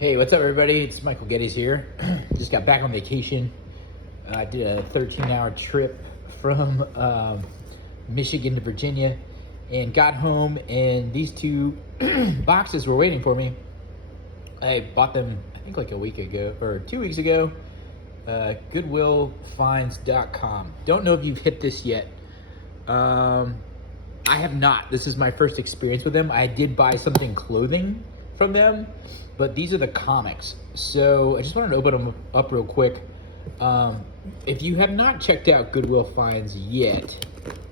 Hey, what's up, everybody? It's Michael Geddes here. Just got back on vacation. I did a 13-hour trip from Michigan to Virginia and got home, and these two boxes were waiting for me. I bought them, I think, like a week ago or 2 weeks ago. Goodwillfinds.com. Don't know if you've hit this yet. I have not. This is my first experience with them. I did buy something clothing from them, but these are the comics. So I just wanted to open them up real quick. If you have not checked out Goodwill Finds yet,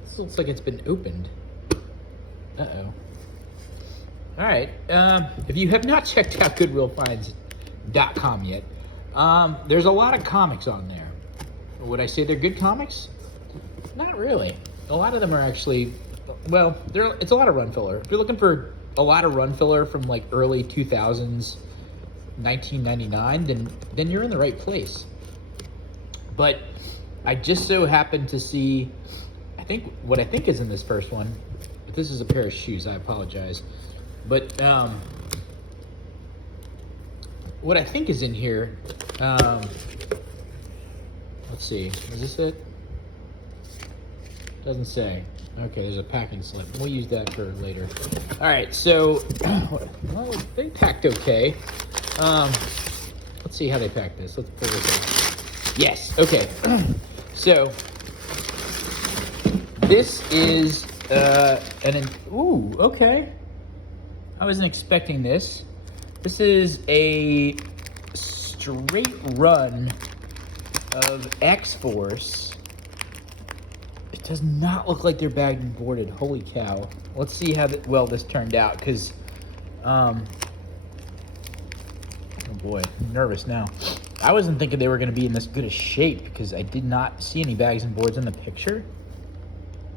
this looks like it's been opened. Uh-oh. All right. If you have not checked out GoodwillFinds.com yet, there's a lot of comics on there. Would I say they're good comics? Not really. A lot of them are actually, well, it's a lot of run filler. If you're looking for a lot of run filler from like early 2000s, 1999, then you're in the right place. But I just so happened to see, what I think is in this first one, but this is a pair of shoes, I apologize. But what I think is in here, let's see, is this it? Doesn't say. Okay, there's a packing slip. We'll use that for later. All right, so, well, they packed okay. Let's see how they packed this. Let's pull this out. Yes, okay. So, this is, ooh, okay. I wasn't expecting this. This is a straight run of X-Force. It does not look like they're bagged and boarded. Holy cow. Let's see how well this turned out, because, oh boy, I'm nervous now. I wasn't thinking they were going to be in this good a shape, because I did not see any bags and boards in the picture.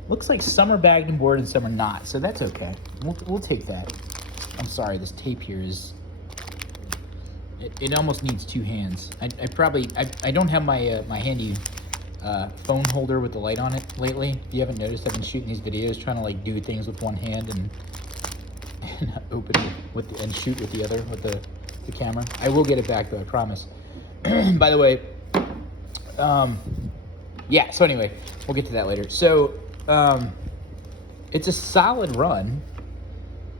Looks like some are bagged and boarded and some are not, so that's okay. We'll take that. I'm sorry, this tape here is, it almost needs two hands. I don't have my my handy phone holder with the light on it lately. If you haven't noticed, I've been shooting these videos trying to like do things with one hand and open it and shoot with the other, with the camera. I will get it back though, I promise. By the way, yeah, so anyway, we'll get to that later. So, it's a solid run,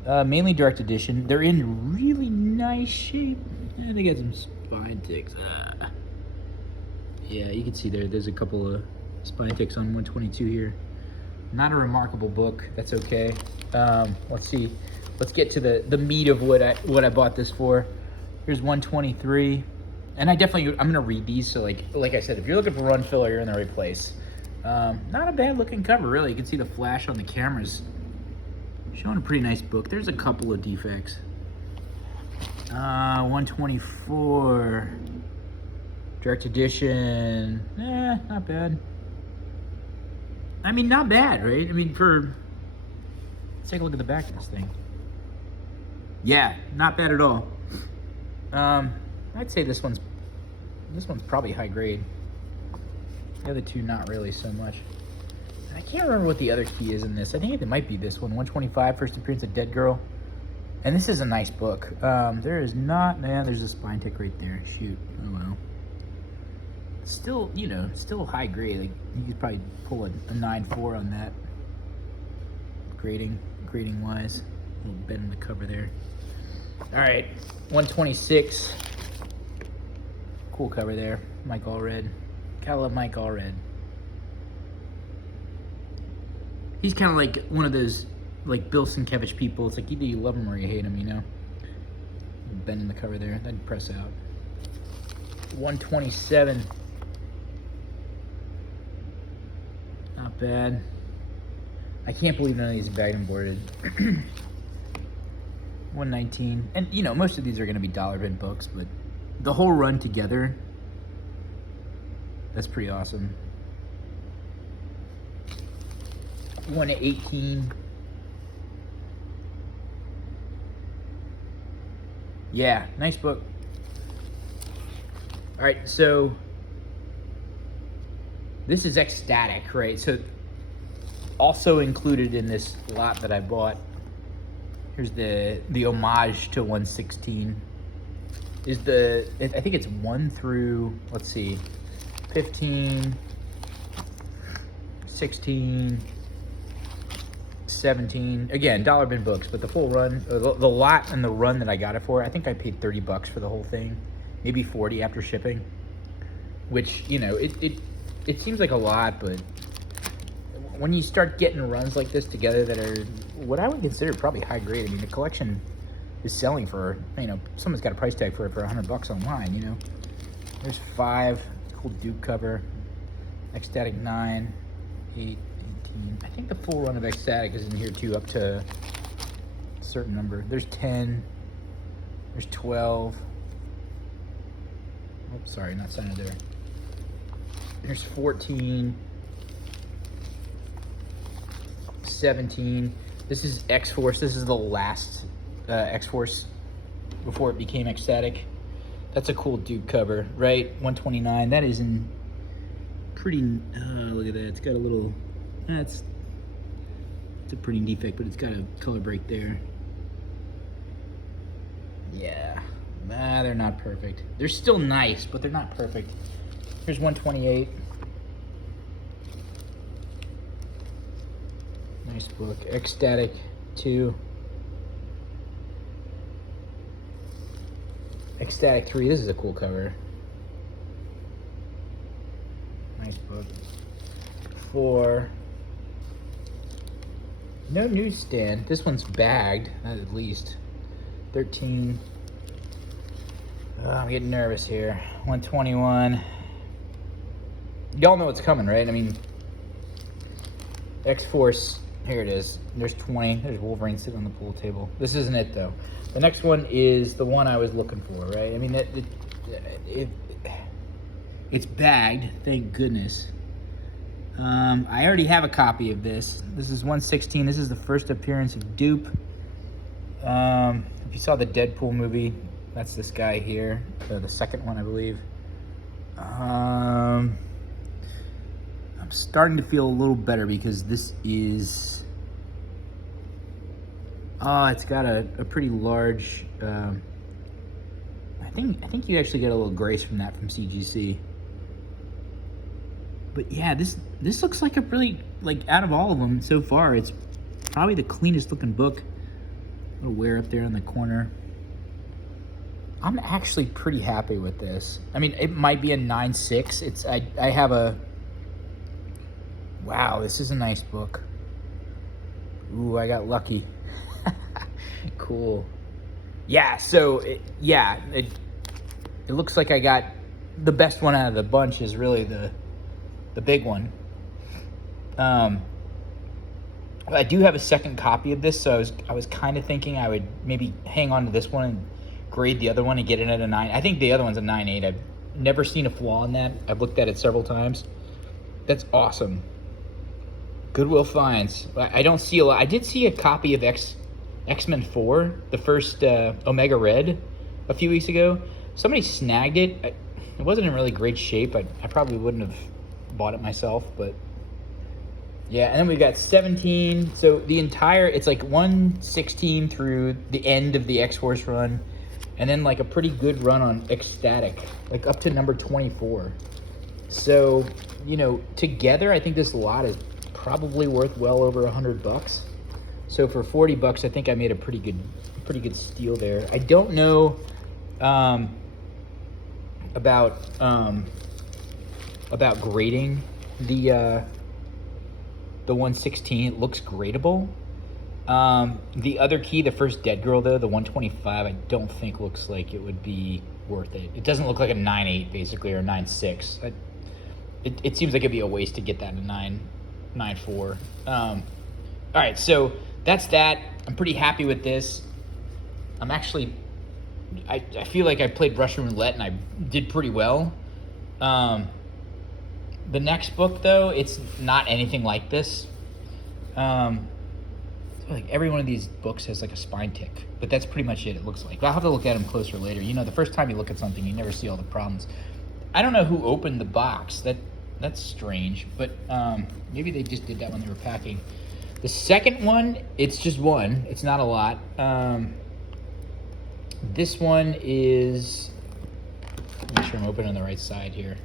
mainly direct edition. They're in really nice shape. Yeah, they got some spine ticks. Yeah, you can see there's a couple of spine ticks on 122 here. Not a remarkable book, that's okay. Let's see, let's get to the meat of what I bought this for. Here's 123, and I'm gonna read these, so like I said, if you're looking for run filler, you're in the right place. Not a bad looking cover, really. You can see the flash on the cameras. Showing a pretty nice book. There's a couple of defects. 124. Direct edition. Not bad. I mean, not bad, right? I mean, let's take a look at the back of this thing. Yeah, not bad at all. I'd say this one's probably high grade. The other two, not really so much. And I can't remember what the other key is in this. I think it might be this one, 125, first appearance of Dead Girl. And this is a nice book. There's a spine tick right there. Shoot, oh well. Still, still high grade. Like, you could probably pull a 9.4 on that. Grading wise. A little bend in the cover there. All right, 126. Cool cover there. Mike Allred. Gotta love Mike Allred. He's kind of like one of those like Bill Sienkiewicz people. It's like either you love him or you hate him, you know? Bend in the cover there. Then press out. 127. Not bad. I can't believe none of these are bagged and boarded. 119. And most of these are going to be dollar bin books, but the whole run together, that's pretty awesome. 118. Yeah, nice book. All right, so this is Ecstatic, right? So also included in this lot that I bought, here's the homage to 116. is I think it's 1 through, let's see, 15, 16, 17. Again, dollar bin books, but the full run, the lot and the run that I got it for, I think I paid $30 for the whole thing, maybe 40 after shipping. Which, you know, it seems like a lot, but when you start getting runs like this together that are what I would consider probably high grade. I mean, the collection is selling for, you know, someone's got a price tag for it for $100 online, you know. There's 5, cool Duke cover, Ecstatic 9, 8, 18. I think the full run of Ecstatic is in here too, up to a certain number. There's 10, there's 12. Oops, sorry, not signed there. There's 14, 17. This is X-Force. This is the last X-Force before it became Ecstatic. That's a cool Duke cover, right? 129. That is in pretty, look at that. It's got a little, it's a pretty defect, but it's got a color break there. Yeah, they're not perfect. They're still nice, but they're not perfect. Here's 128. Nice book. Ecstatic 2. Ecstatic 3. This is a cool cover. Nice book. 4. No newsstand. This one's bagged, at least. 13. Oh, I'm getting nervous here. 121. Y'all know what's coming, right? I mean, X-Force, here it is. There's 20. There's Wolverine sitting on the pool table. This isn't it, though. The next one is the one I was looking for, right? I mean, it's bagged, thank goodness. I already have a copy of this. This is 116. This is the first appearance of Dupe. If you saw the Deadpool movie, that's this guy here. The second one, I believe. I'm starting to feel a little better because this is, it's got a pretty large, I think you actually get a little grace from that from CGC. But yeah, this looks like a really, like, out of all of them so far, it's probably the cleanest looking book. A little wear up there in the corner. I'm actually pretty happy with this. I mean, it might be a 9.6. It's I have a, wow, this is a nice book. Ooh, I got lucky. Cool. Yeah, so it looks like I got the best one out of the bunch is really the big one. I do have a second copy of this, so I was kind of thinking I would maybe hang on to this one and grade the other one and get it at a 9. I think the other one's a 9.8. I've never seen a flaw in that. I've looked at it several times. That's awesome. Goodwill finds. I don't see a lot. I did see a copy of X-Men 4, the first Omega Red, a few weeks ago. Somebody snagged it. It wasn't in really great shape. I probably wouldn't have bought it myself, but yeah. And then we got 17. So the entire, it's like 116 through the end of the X-Force run, and then like a pretty good run on Ecstatic, like up to number 24. So, you know, together, I think this lot is probably worth well over $100. So for $40, I think I made a pretty good steal there. I don't know about grading the 116. It looks gradable. The other key, the first Dead Girl though, the 125, I don't think looks like it would be worth it. It doesn't look like a 9.8 basically, or a 9.6. It seems like it'd be a waste to get that in 9.4. All right, so that's that. I'm pretty happy with this. I'm actually, I feel like I played Russian roulette and I did pretty well. The next book though, it's not anything like this. Like every one of these books has like a spine tick, but that's pretty much it looks like. I'll have to look at them closer later. You know, the first time you look at something, you never see all the problems. I don't know who opened the box. That's strange, but maybe they just did that when they were packing. The second one, it's just one. It's not a lot. This one is, make sure I'm open on the right side here.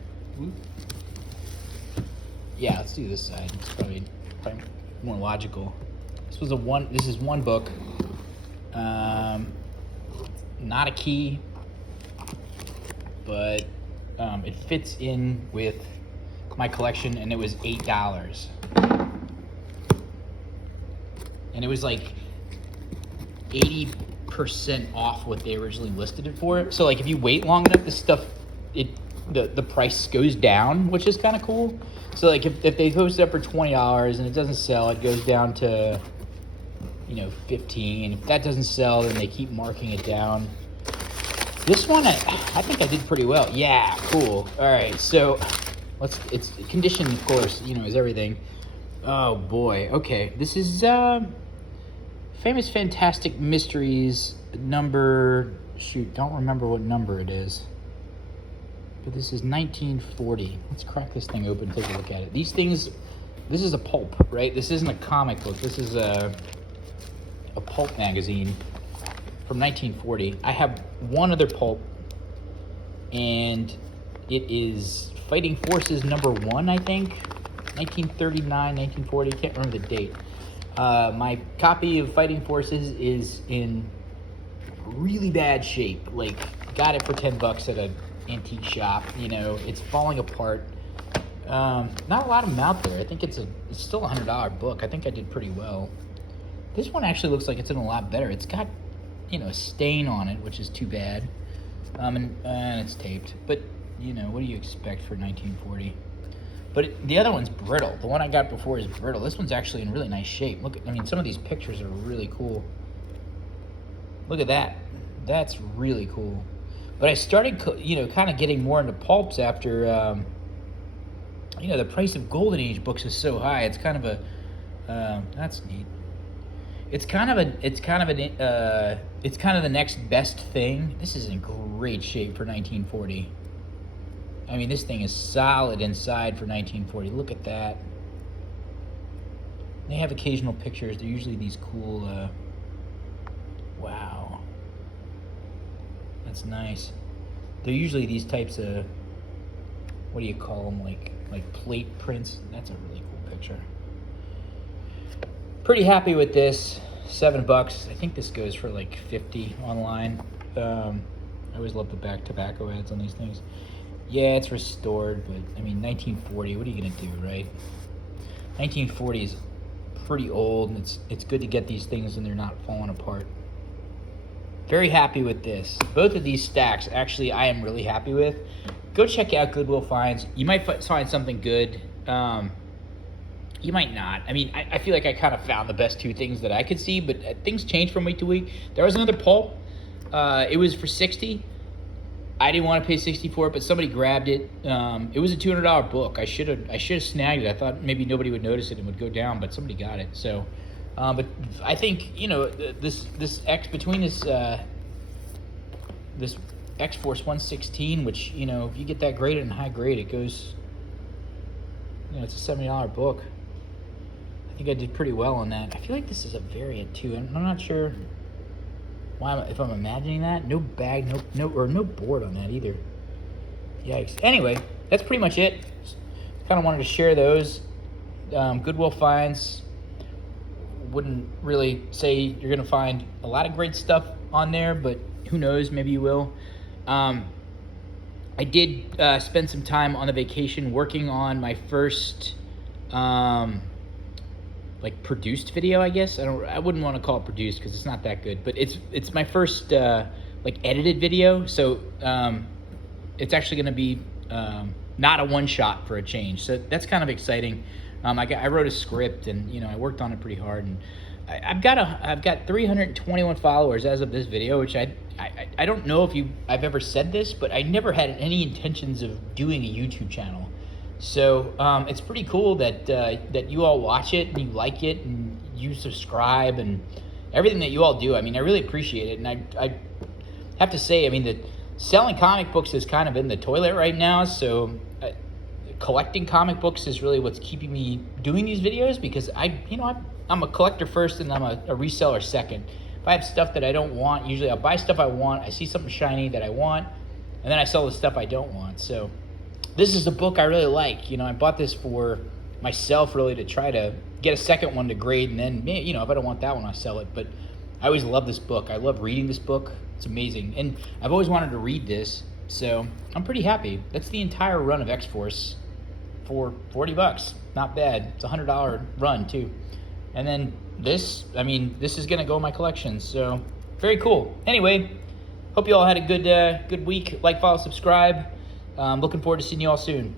Yeah, let's do this side. It's probably more logical. This is one book. Not a key, but it fits in with my collection, and it was $8. And it was like 80% off what they originally listed it for. So like if you wait long enough, this stuff, the price goes down, which is kind of cool. So like if they post it up for $20 and it doesn't sell, it goes down to, you know, 15. If that doesn't sell, then they keep marking it down. This one, I think I did pretty well. Yeah, cool. All right, so it's condition, of course, you know, is everything. Oh boy. Okay, this is Famous Fantastic Mysteries number. Shoot, don't remember what number it is. But this is 1940. Let's crack this thing open and take a look at it. These things, this is a pulp, right? This isn't a comic book. This is a pulp magazine from 1940. I have one other pulp, and it is Fighting Forces number 1, I think. 1939, 1940, can't remember the date. My copy of Fighting Forces is in really bad shape. Like, got it for $10 at an antique shop. You know, it's falling apart. Not a lot of them out there. I think it's still a $100 book. I think I did pretty well. This one actually looks like it's in a lot better. It's got, you know, a stain on it, which is too bad. And it's taped. But, you know, what do you expect for 1940? But the other one's brittle. The one I got before is brittle. This one's actually in really nice shape. Look, I mean, some of these pictures are really cool. Look at that. That's really cool. But I started, you know, kind of getting more into pulps after, you know, the price of Golden Age books is so high. It's kind of a, that's neat. It's kind of the next best thing. This is in great shape for 1940. I mean, this thing is solid inside for 1940. Look at that. They have occasional pictures. They're usually these cool, wow. That's nice. They're usually these types of, what do you call them, like plate prints. That's a really cool picture. Pretty happy with this. $7. I think this goes for like 50 online. I always love the back tobacco ads on these things. Yeah, it's restored, but I mean, 1940, what are you gonna do, right? 1940 is pretty old, and it's good to get these things and they're not falling apart. Very happy with this. Both of these stacks, actually, I am really happy with. Go check out Goodwill Finds. You might find something good. You might not. I mean, I feel like I kind of found the best two things that I could see, but things change from week to week. There was another pulp. It was for $60. I didn't want to pay $60 for it, but somebody grabbed it. It was a $200 book. I should have snagged it. I thought maybe nobody would notice it and would go down, but somebody got it. So, but I think, you know, this X-Force 116, which, you know, if you get that graded in high grade, it goes, you know, it's a $70 book. I think I did pretty well on that. I feel like this is a variant too, and I'm not sure why, if I'm imagining that. No bag, no board on that either. Yikes. Anyway, that's pretty much it. Kind of wanted to share those. Goodwill Finds. Wouldn't really say you're going to find a lot of great stuff on there, but who knows, maybe you will. I did spend some time on the vacation working on my first like produced video, I guess. I wouldn't want to call it produced because it's not that good, but it's my first like edited video. So it's actually going to be not a one shot for a change. So that's kind of exciting. I wrote a script, and you know, I worked on it pretty hard, and I've got 321 followers as of this video, which I don't know if I've ever said this, but I never had any intentions of doing a YouTube channel. So it's pretty cool that you all watch it and you like it and you subscribe and everything that you all do. I mean, I really appreciate it, and I have to say, I mean, that selling comic books is kind of in the toilet right now. So collecting comic books is really what's keeping me doing these videos, because I'm a collector first and I'm a reseller second. if I have stuff that I don't want, usually I'll buy stuff I want, I see something shiny that I want, and then I sell the stuff I don't want. So this is a book I really like. You know, I bought this for myself really to try to get a second one to grade, and then, you know, if I don't want that one, I sell it. But I always love this book. I love reading this book. It's amazing. And I've always wanted to read this, so I'm pretty happy. That's the entire run of X-Force for $40. Not bad. It's a $100 run too. And then this, I mean, this is gonna go in my collection, so very cool. Anyway, hope you all had a good week. Like, follow, subscribe. Looking forward to seeing you all soon.